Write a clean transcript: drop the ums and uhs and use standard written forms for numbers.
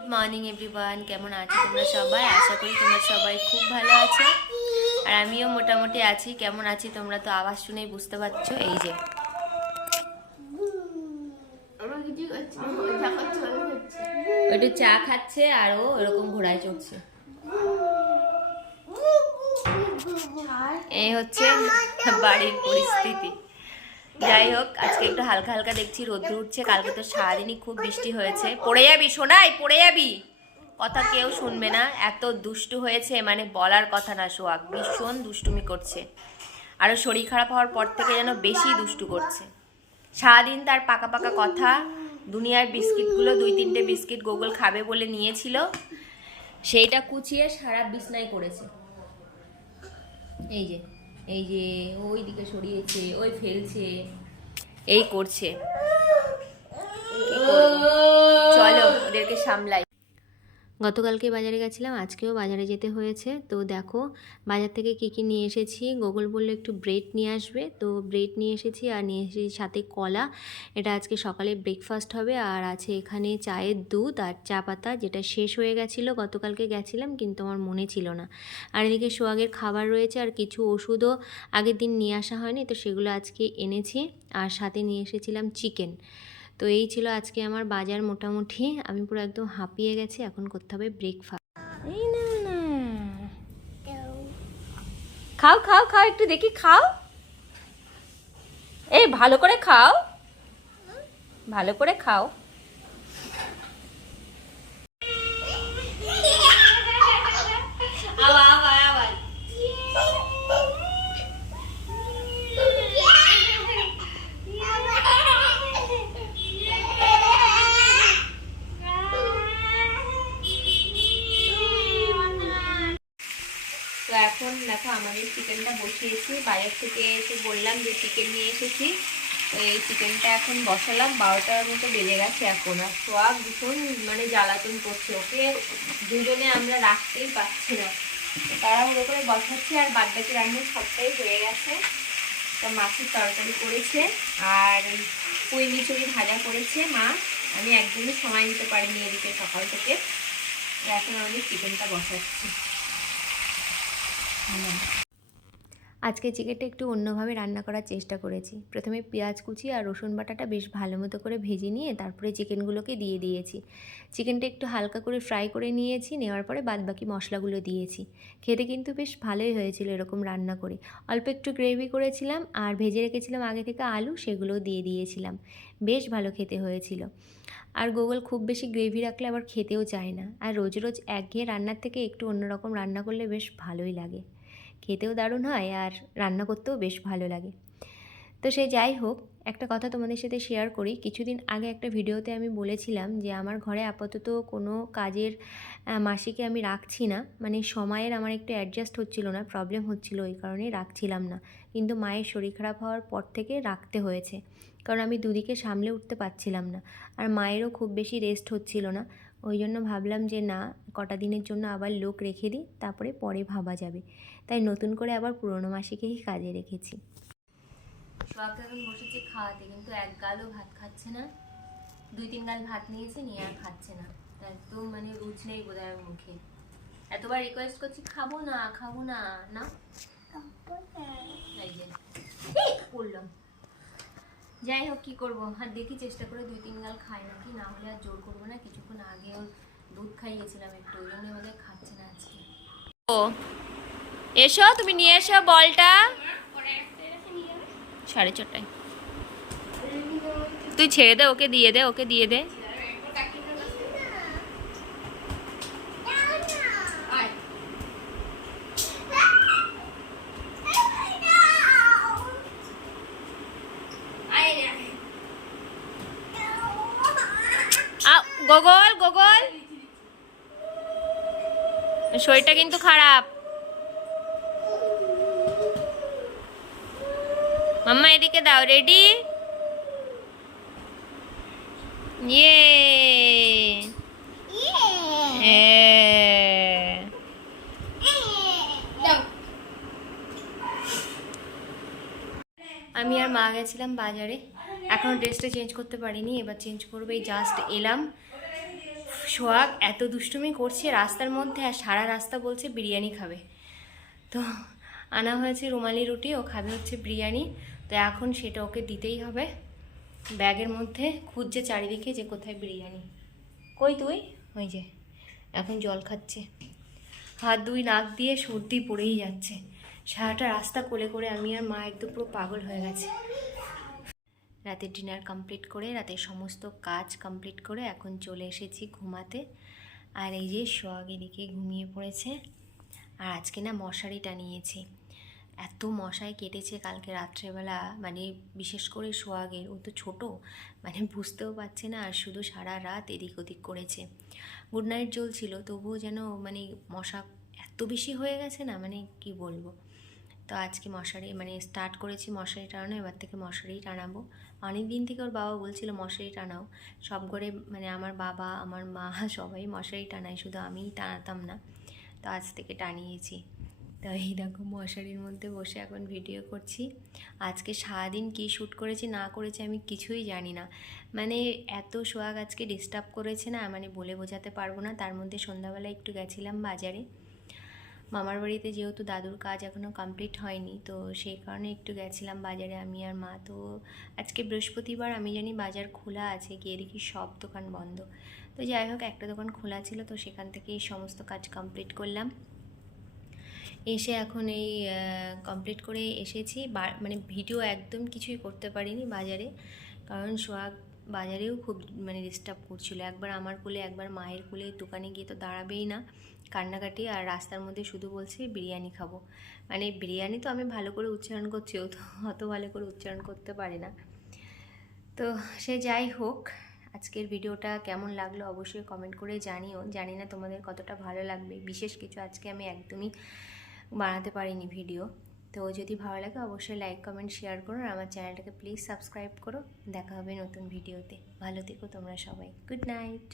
Good morning everyone, কেমন আছো তোমরা সবাই? আশা করি তোমরা সবাই খুব ভালো আছো, আর আমিও মোটামুটি আছি। কেমন আছি তোমরা তো আওয়াজ শুনেই বুঝতে পারছো। এই যে একটু চা খাচ্ছে আর ও এরকম ঘোড়ায় চড়ছে। এই হচ্ছে বাড়ির পরিস্থিতি। যাই হোক, আজকে একটু হালকা হালকা দেখছি রোদ্দুর উঠছে। কালকে তো সারাদিনই খুব বৃষ্টি হয়েছে। পড়ে যাবি সোনাই, পড়ে যাবি। কথা কেউ শুনবে না, এত দুষ্টু হয়েছে মানে বলার কথা না। সোহাগ ভীষণ দুষ্টুমি করছে, আরও শরীর খারাপ হওয়ার পর থেকে যেন বেশি দুষ্টু করছে। সারাদিন তার পাকা পাকা কথা, দুনিয়ার বিস্কিটগুলো 2-3টে বিস্কিট গোগল খাবে বলে নিয়েছিল, সেইটা কুচিয়ে সারা বিছনায় করেছে। এই যে এই যে ওই দিকে সরিয়েছে, ওই ফেলছে, এই করছে। চলো ওদেরকে সামলাই। গতকালকে বাজারে গেছিলাম, আজকেও বাজারে যেতে হয়েছে। তো দেখো বাজার থেকে কী কী নিয়ে এসেছি। গোগল বললো একটু ব্রেড নিয়ে আসবে, তো ব্রেড নিয়ে এসেছি। আর নিয়ে এসেছি সাথে কলা, এটা আজকে সকালে ব্রেকফাস্ট হবে। আর আছে এখানে চায়ের দুধ আর চা পাতা, যেটা শেষ হয়ে গেছিলো। গতকালকে গেছিলাম কিন্তু আমার মনে ছিল না। আর এদিকে সোহাগের খাবার রয়েছে, আর কিছু ওষুধও আগের দিন নিয়ে আসা হয়নি, তো সেগুলো আজকে এনেছি। আর সাথে নিয়ে এসেছিলাম চিকেন। তো এই ছিল আজকে আমার বাজার মোটামুটি। আমি পুরো একদম হাঁপিয়ে গেছি। এখন করতে হবে ব্রেকফাস্ট। এই না না, খাও খাও খাও, একটু দেখি খাও। এই ভালো করে খাও, ভালো করে খাও। আবার আবার আবার তো এখন দেখো আমাদের চিকেনটা বসিয়েছি। বাজার থেকে এসে বললাম যে চিকেন নিয়ে এসেছি, তো এই চিকেনটা এখন বসালাম। 12টার মতো বেজে গেছে এখন। আর সোয়াগ ভীষণ মানে জ্বালাতন করছে, ওকে দুজনে আমরা রাখতেই পারছি না। তাড়াহুড়ো করে বসাচ্ছি। আর বাদবাকি রান্না সবটাই হয়ে গেছে। তা মাছের তরকারি করেছে, আর পুঁই মিচুরি ভাজা করেছে মা। আমি একদমই সময় দিতে পারিনি এদিকে সকাল থেকে। এখন আমি চিকেনটা বসাচ্ছি। আজকে চিকেনটা একটু অন্যভাবে রান্না করার চেষ্টা করেছি। প্রথমে পেঁয়াজ কুচি আর রসুন বাটাটা বেশ ভালো মতো করে ভেজে নিয়ে তারপরে চিকেনগুলোকে দিয়ে দিয়েছি। চিকেনটা একটু হালকা করে ফ্রাই করে নিয়েছি, নেওয়ার পরে বাদবাকি মশলাগুলো দিয়েছি। খেতে কিন্তু বেশ ভালোই হয়েছিল এরকম রান্না করে। অল্প একটু গ্রেভি করেছিলাম, আর ভেজে রেখেছিলাম আগে থেকে আলু, সেগুলোও দিয়ে দিয়েছিলাম। বেশ ভালো খেতে হয়েছিল। আর গোগল খুব বেশি গ্রেভি রাখলে আবার খেতেও চায় না। আর রোজ রোজ একঘেয়ে রান্নার থেকে একটু অন্যরকম রান্না করলে বেশ ভালোই লাগে, খেতেও দারুণ হয় আর রান্না করতেও বেশ ভালো লাগে। তো সে যাই হোক, একটা কথা তোমাদের সাথে শেয়ার করি। কিছুদিন আগে একটা ভিডিওতে আমি বলেছিলাম যে আমার ঘরে আপাতত কোনো কাজের মাসিকে আমি রাখছি না, মানে সময়ের আমার একটু অ্যাডজাস্ট হচ্ছিল না, প্রবলেম হচ্ছিল, ওই কারণেই রাখছিলাম না। কিন্তু মায়ের শরীর খারাপ হওয়ার পর থেকে রাখতে হয়েছে, কারণ আমি দুদিকে সামলে উঠতে পারছিলাম না। আর মায়েরও খুব বেশি রেস্ট হচ্ছিল না। ওই জন্য ভাবলাম যে না, কটা দিনের জন্য আবার লোক রেখে দিই, তারপরে পরে ভাবা যাবে। তাই নতুন করে আবার পুরনো মাসিকেই কাজে রেখেছি। সোহাগকে এখন বসেছি খাওয়াতে, কিন্তু এক গালও ভাত খাচ্ছে না। 2-3 গাল ভাত নিয়েছে, নিয়ে আর খাচ্ছে না। একদম মানে রুচ নেই বোধহয় মুখে। এতবার রিকোয়েস্ট করছি খাবো না খাবো না, না এই যে বললাম। যাই হোক, কী করবো, আর দেখি চেষ্টা করে 2-3 গাল খায় নাকি, না হলে আর জোর করবো না। কিছুক্ষণ আগে ওর দুধ খাইয়েছিলাম একটু, ওই জন্য বোধহয় খাচ্ছে না আজকে। ও এসো, তুমি নিয়ে এসো বলটা। 4:30। তুই ছেড়ে দে, ওকে দিয়ে দে, ওকে দিয়ে দে। গোগল গোগল, শরীরটা কিন্তু খারাপ। মাম্মা এদিকে দাও, রেডি? ইয়ে আমি আর মা গেছিলাম বাজারে। এখন ড্রেসটা চেঞ্জ করতে পারিনি, এবার চেঞ্জ করবো। এই জাস্ট এলাম, সোহাগ এত দুষ্টুমি করছে রাস্তার মধ্যে, আর সারা রাস্তা বলছে বিরিয়ানি খাবে। তো আনা হয়েছে রুমালি রুটি, ও খাবে হচ্ছে বিরিয়ানি। তো এখন সেটা ওকে দিতেই হবে। ব্যাগের মধ্যে খুঁজছে চারিদিকে যে কোথায় বিরিয়ানি। কই তুই? ওই যে এখন জল খাচ্ছে, হাত দুই নাক দিয়ে সর্দি পড়েই যাচ্ছে। সারাটা রাস্তা কোলে করে আমি আর মা একদম পুরো পাগল হয়ে গেছে। রাতের ডিনার কমপ্লিট করে, রাতের সমস্ত কাজ কমপ্লিট করে এখন চলে এসেছি ঘুমাতে। আর এই যে সোহাগ এদিকে ঘুমিয়ে পড়েছে। আর আজকে না মশারি টানিয়েছি, এত মশায় কেটেছে কালকে রাত্রেবেলা, মানে বিশেষ করে সোহাগের, ও তো ছোটো, মানে বুঝতেও পারছে না, আর শুধু সারা রাত এদিক ওদিক করেছে। গুড নাইট জ্বলছিল তবুও যেন মানে মশা এত বেশি হয়ে গেছে না, মানে কি বলবো। তো আজকে মশারি মানে স্টার্ট করেছি মশারি টানানো, এবার থেকে মশারি টানাবো। অনেক দিন থেকে ওর বাবা বলছিল মশারি টানাও, সব ঘরে মানে আমার বাবা আমার মা সবাই মশারি টানায়, শুধু আমিই টানাতাম না। তো আজ থেকে টানিয়েছি। তো এই দেখো মশারির মধ্যে বসে এখন ভিডিও করছি। আজকে সারাদিন কী শ্যুট করেছি না করেছি আমি কিছুই জানি না, মানে এত সোহাগ আজকে ডিস্টার্ব করেছে না, মানে বলে বোঝাতে পারবো না। তার মধ্যে সন্ধ্যাবেলা একটু গেছিলাম বাজারে, মামার বাড়িতে, যেহেতু দাদুর কাজ এখনও কমপ্লিট হয়নি, তো সেই কারণে একটু গেছিলাম বাজারে আমি আর মা। তো আজকে বৃহস্পতিবার, আমি জানি বাজার খোলা আছে, গিয়ে দেখি সব দোকান বন্ধ। তো যাই হোক একটা দোকান খোলা ছিল, তো সেখান থেকে এই সমস্ত কাজ কমপ্লিট করলাম। এসে এখন এই কমপ্লিট করে এসেছি, মানে ভিডিও একদম কিছুই করতে পারিনি বাজারে, কারণ সোহাগ বাজারেও খুব মানে ডিস্টার্ব করছিল, একবার আমার কোলে একবার মায়ের কোলে, দোকানে গিয়ে তো দাঁড়াবেই না, কান্নাকাটি। আর রাস্তার মধ্যে শুধু বলছে বিরিয়ানি খাবো, মানে বিরিয়ানি তো আমি ভালো করে উচ্চারণ করছি, ও তো অত ভালো করে উচ্চারণ করতে পারে না। তো সে যাই হোক, আজকের ভিডিওটা কেমন লাগলো অবশ্যই কমেন্ট করে জানিও। জানি না তোমাদের কতটা ভালো লাগবে, বিশেষ কিছু আজকে আমি একদমই বানাতে পারিনি ভিডিও। তো যদি ভালো লাগে অবশ্যই লাইক কমেন্ট শেয়ার করো, আর আমার চ্যানেলটাকে প্লিজ সাবস্ক্রাইব করো। দেখা হবে নতুন ভিডিওতে। ভালো থেকো তোমরা সবাই। Good night.